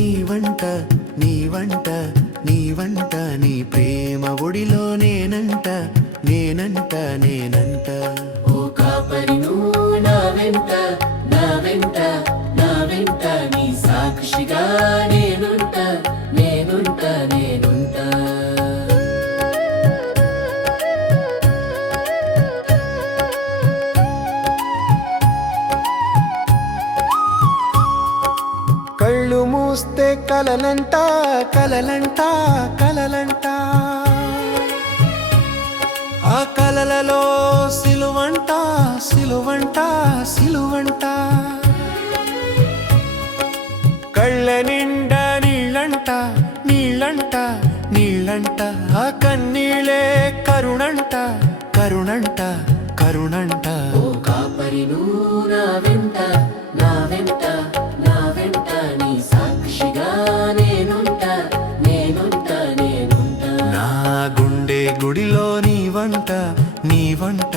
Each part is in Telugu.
నీ వంట నీ వంట నీ వంట నీ ప్రేమ ఒడిలో నేనంట నేనంట నేనంట. ఓ కాపరి నా వెంట నా వెంట నా వెంట నీ సాక్షిగా కలలంట కలలంట కలలంట. ఆ కలలలో సిలువంట సిలువంట సిలువంట. కళ్ళ నిండా నీళ్ళంట నీళ్ళంట నీళ్ళంట. ఆ కన్నీళ్ళే కరుణ గుడిలో నీ వంట నీ వంట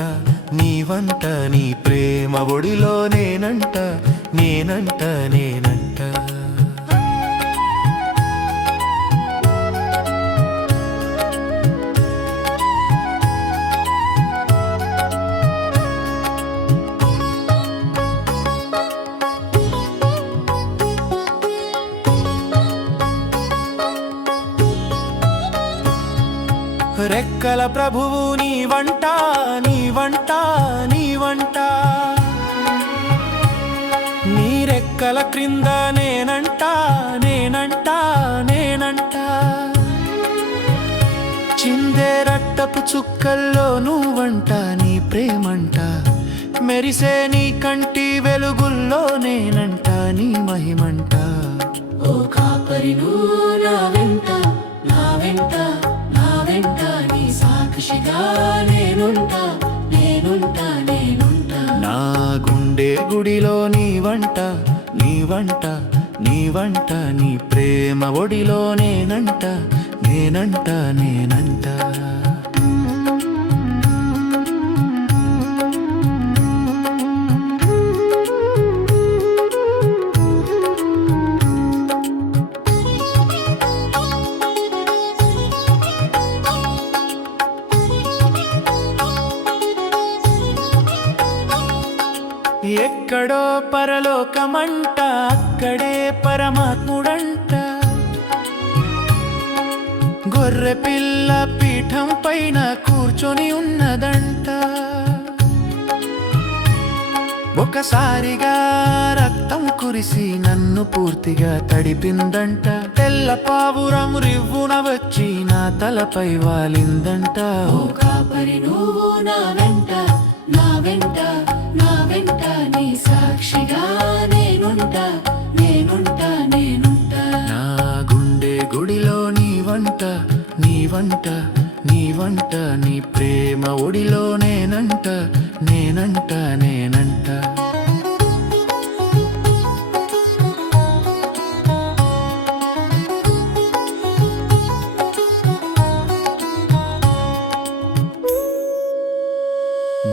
నీ వంట నీ ప్రేమ ఒడిలో నేనంట నేనంట నేనంట. రెక్కల ప్రభువు నీ వంట నీ వంట నీ వంట. నీ రెక్కల క్రింద నేనంట నేనంట నేనంట. చిందే రక్తపు చుక్కల్లో నువ్వంట నీ ప్రేమంట. మెరిసే నీ కంటి వెలుగుల్లో నేనంట నీ మహిమంట. ఓ కాపరి నువ్వు సాక్షిగా నేనుంటా నేనుంటా నేనుంటా. నా గుండె గుడిలో నీ వంట నీ వంట నీ వంట నీ ప్రేమ ఒడిలో నేనంట నేనంట నేనంట. ఎక్కడో పరలోకమంట అక్కడే పరమాత్ముడంట. గొర్రె పిల్ల పీఠం పైన కూర్చొని ఉన్నదంట. ఒకసారిగా రక్తం కురిసి నన్ను పూర్తిగా తడిపిందంట. తెల్ల పావురం రివ్వున వచ్చి నా తలపై వాలిందంట. ఓ కాపరి నువ్వు నా వెంట నా వెంట నా వెంట నీ సాక్షిగా నేనుంటా నేనుంటా నేనుంటా. నా గుండె గుడిలో నీ వంట నీ వంట నీ వంట నీ ప్రేమ ఒడిలో నేనంట నేనంట నేనంట.